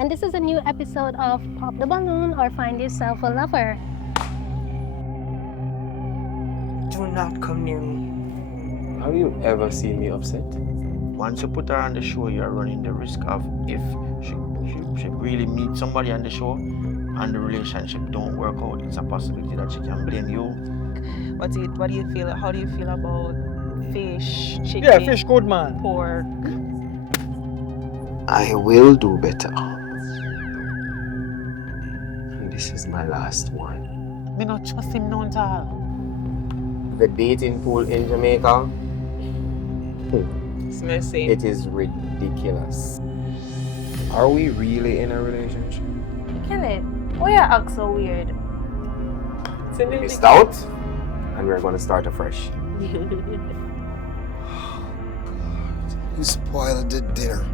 and this is a new episode of Pop the Balloon or Find Yourself a Lover. Do not come near me. Have you ever seen me upset? Once you put her on the show, you're running the risk of if she really meets somebody on the show and the relationship don't work out, it's a possibility that she can blame you. What do you feel? How do you feel about fish, chicken? Yeah, fish good, man. Pork. I will do better. And this is my last one. Me not trust him none at all. The dating pool in Jamaica, It's messy. it is ridiculous. Are we really in a relationship? Kenneth, why you act so weird? We missed out, and we're going to start afresh. You spoiled the dinner.